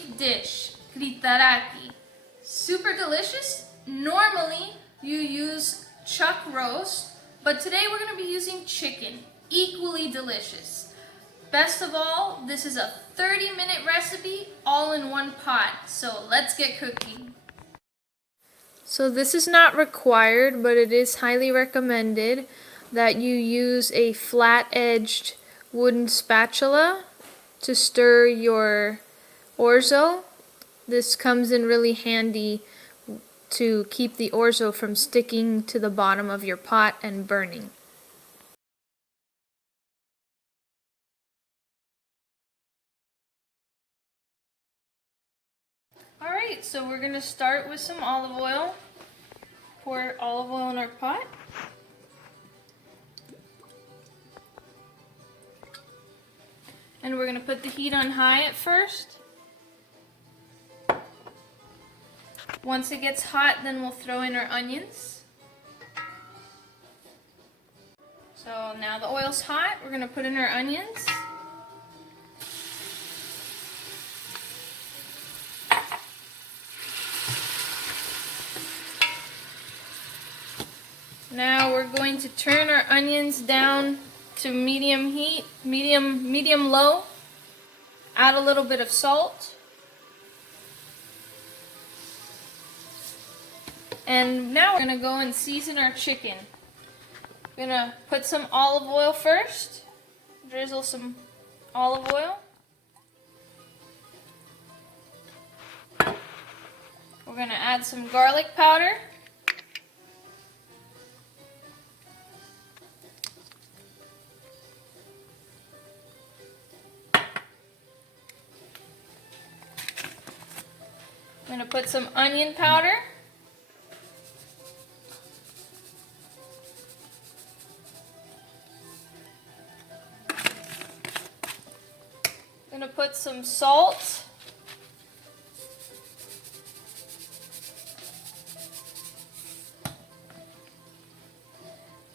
beef dish, Krithāraki. Super delicious. Normally you use chuck roast, but today we're going to be using chicken. Equally delicious. Best of all, this is a 30-minute recipe all in one pot. So let's get cooking. So this is not required, but it is highly recommended that you use a flat-edged wooden spatula to stir your orzo. This comes in really handy to keep the orzo from sticking to the bottom of your pot and burning. Alright, so we're going to start with some olive oil. Pour olive oil in our pot. And we're going to put the heat on high at first. Once it gets hot, then we'll throw in our onions. So now the oil's hot, we're going to put in our onions. Now we're going to turn our onions down to medium heat, medium low. Add a little bit of salt. And now we're going to go and season our chicken. We're going to put some olive oil first. Drizzle some olive oil. We're going to add some garlic powder. I'm going to put some onion powder. I'm going to put some salt.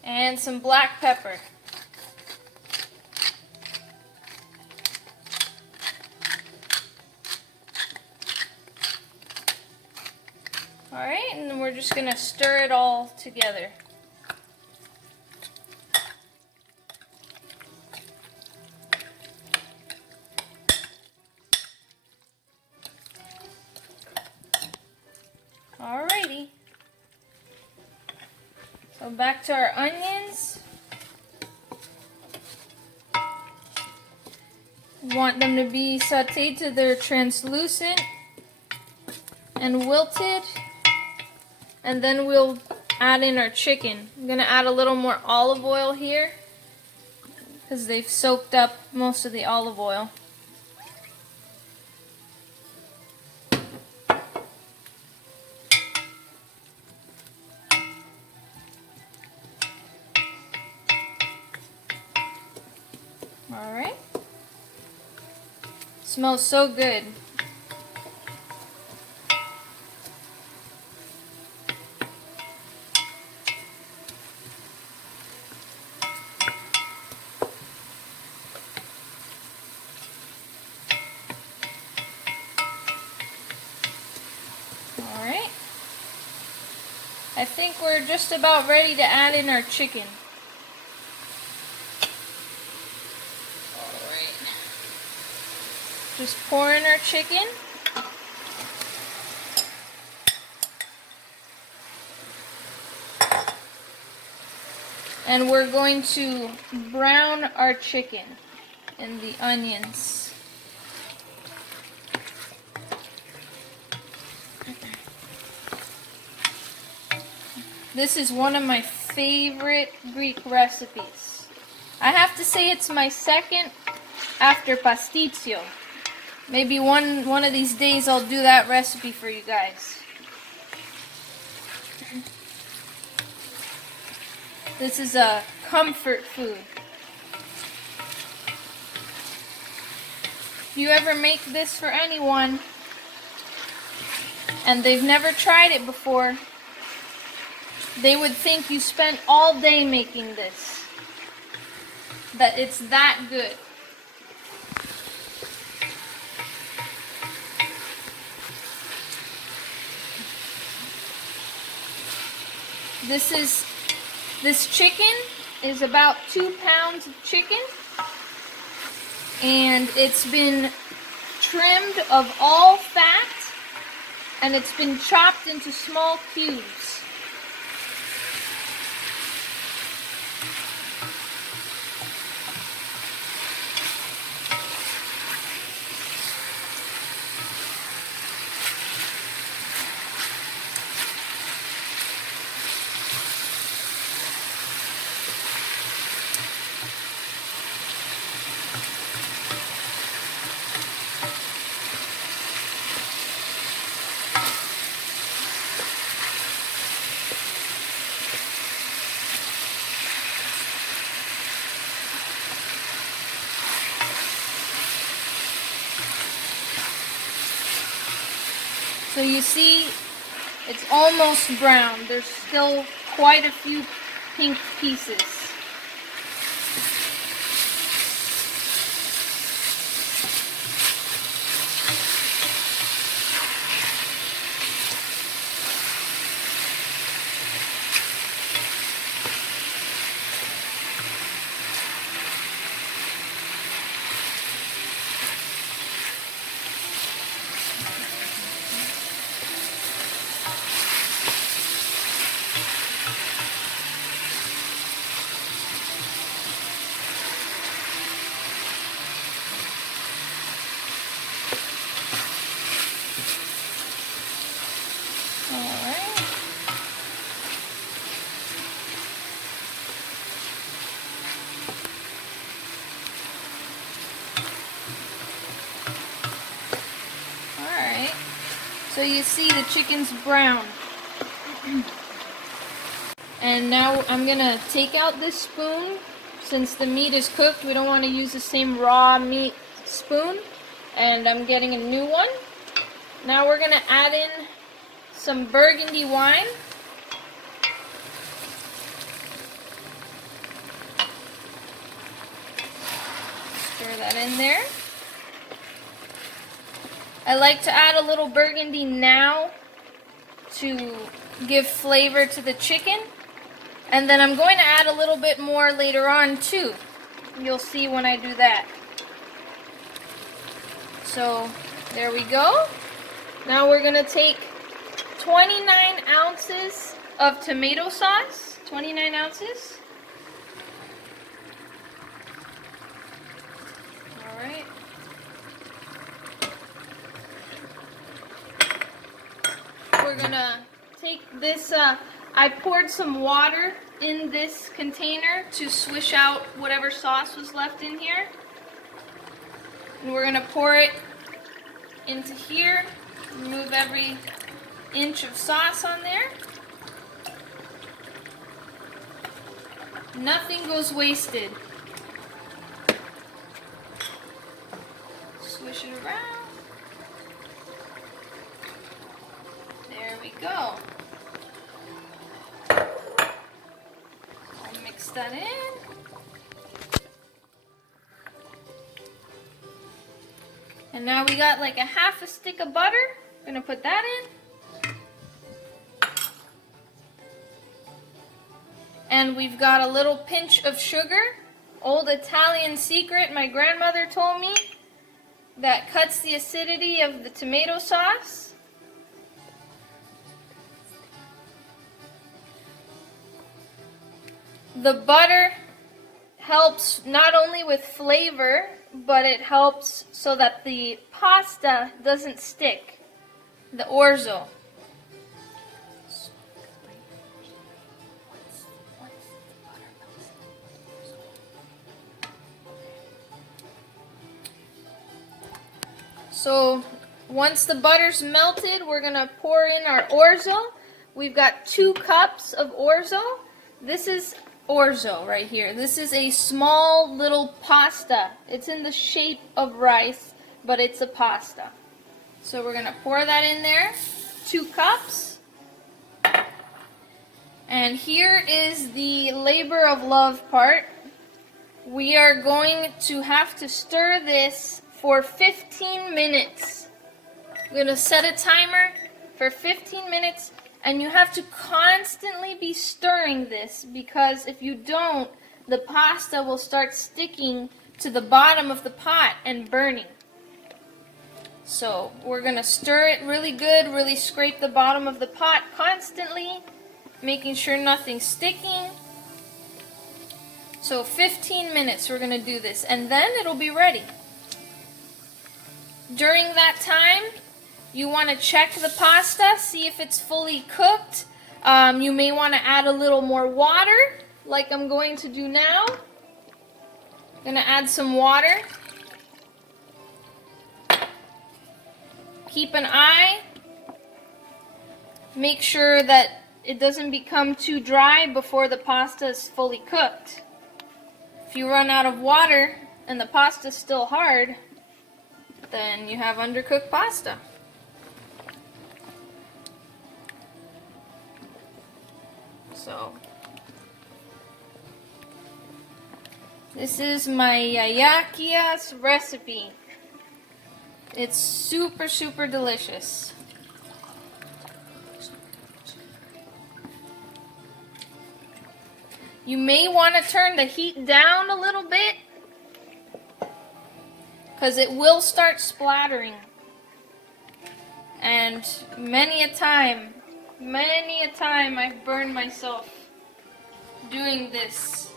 And some black pepper. Alright, and then we're just going to stir it all together. Alrighty. So back to our onions. We want them to be sauteed till they're translucent and wilted. And then we'll add in our chicken. I'm going to add a little more olive oil here because they've soaked up most of the olive oil. Alright. Smells so good. Alright. I think we're just about ready to add in our chicken. Alright. Just pour in our chicken. And we're going to brown our chicken in the onions. This is one of my favorite Greek recipes. I have to say it's my second after pasticcio. Maybe one of these days I'll do that recipe for you guys. This is a comfort food. If you ever make this for anyone and they've never tried it before, they would think you spent all day making this. That it's that good. This chicken is about 2 pounds of chicken, and it's been trimmed of all fat, and it's been chopped into small cubes. So you see, it's almost brown. There's still quite a few pink pieces. So you see the chicken's brown. And now I'm gonna take out this spoon. Since the meat is cooked, we don't want to use the same raw meat spoon. And I'm getting a new one. Now we're gonna add in some burgundy wine. Stir that in there. I like to add a little burgundy now to give flavor to the chicken. And then I'm going to add a little bit more later on too. You'll see when I do that. So there we go. Now we're going to take 29 ounces of tomato sauce. 29 ounces. Alright. We're gonna take this, I poured some water in this container to swish out whatever sauce was left in here. And we're gonna pour it into here, remove every inch of sauce on there. Nothing goes wasted. Swish it around. There we go. I'll mix that in. And now we got like a half a stick of butter. I'm gonna put that in. And we've got a little pinch of sugar. Old Italian secret my grandmother told me that cuts the acidity of the tomato sauce. The butter helps not only with flavor, but it helps so that the pasta doesn't stick, the orzo. So once the butter's melted, we're going to pour in our orzo. We've got 2 cups of orzo. This is orzo right here. This is a small little pasta. It's in the shape of rice, but it's a pasta. So we're going to pour that in there. 2 cups. And here is the labor of love part. We are going to have to stir this for 15 minutes. I'm going to set a timer for 15 minutes, And you have to constantly be stirring this, because if you don't, the pasta will start sticking to the bottom of the pot and burning. So we're going to stir it really good, really scrape the bottom of the pot constantly, making sure nothing's sticking. So 15 minutes we're going to do this, and then it'll be ready. During that time, you want to check the pasta, see if it's fully cooked. You may want to add a little more water, like I'm going to do now. I'm going to add some water. Keep an eye. Make sure that it doesn't become too dry before the pasta is fully cooked. If you run out of water and the pasta is still hard, then you have undercooked pasta. So, this is my yayakias recipe. It's super, super delicious. You may want to turn the heat down a little bit, because it will start splattering. And many a time I've burned myself doing this.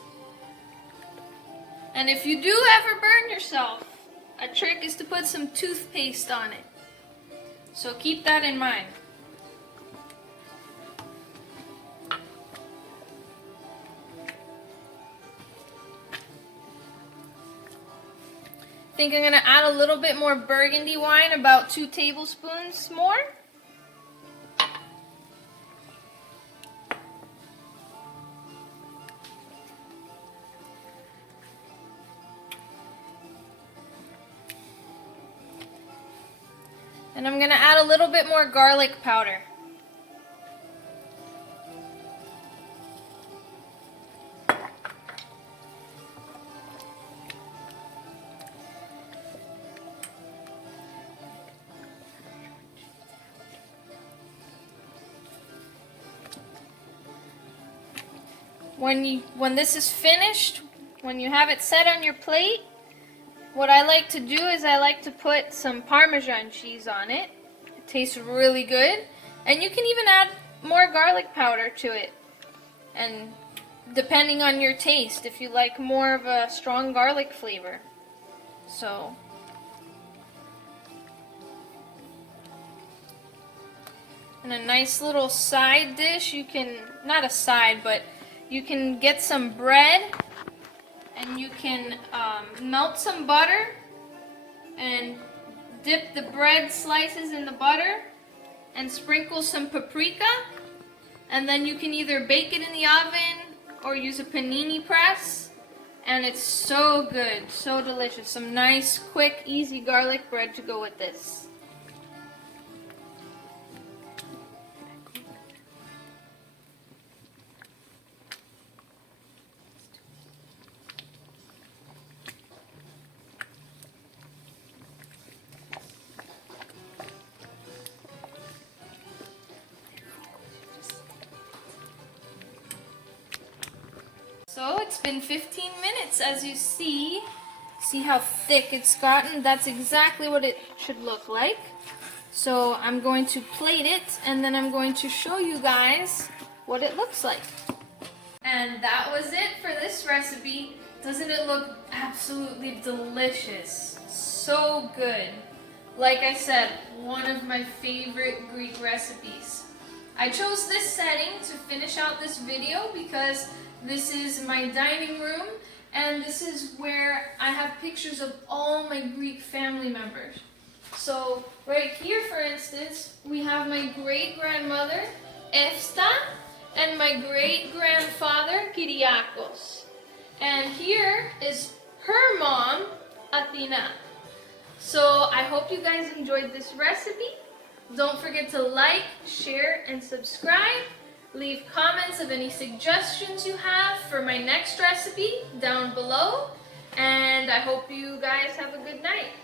And if you do ever burn yourself, a trick is to put some toothpaste on it. So keep that in mind. I think I'm going to add a little bit more burgundy wine, about 2 tablespoons more. And I'm going to add a little bit more garlic powder. When this is finished, when you have it set on your plate, what I like to do is I like to put some Parmesan cheese on it. It tastes really good. And you can even add more garlic powder to it. And depending on your taste, if you like more of a strong garlic flavor. So, and a nice little side dish, you can, not a side, but you can get some bread. And you can melt some butter and dip the bread slices in the butter and sprinkle some paprika. And then you can either bake it in the oven or use a panini press. And it's so good, so delicious. Some nice, quick, easy garlic bread to go with this. So it's been 15 minutes, as you see. See how thick it's gotten? That's exactly what it should look like. So I'm going to plate it, and then I'm going to show you guys what it looks like. And that was it for this recipe. Doesn't it look absolutely delicious? So good. Like I said, one of my favorite Greek recipes. I chose this setting to finish out this video because this is my dining room, and this is where I have pictures of all my Greek family members. So right here, for instance, we have my great-grandmother, Efsta, and my great-grandfather, Kyriakos. And here is her mom, Athena. So I hope you guys enjoyed this recipe. Don't forget to like, share, and subscribe. Leave comments of any suggestions you have for my next recipe down below. And I hope you guys have a good night.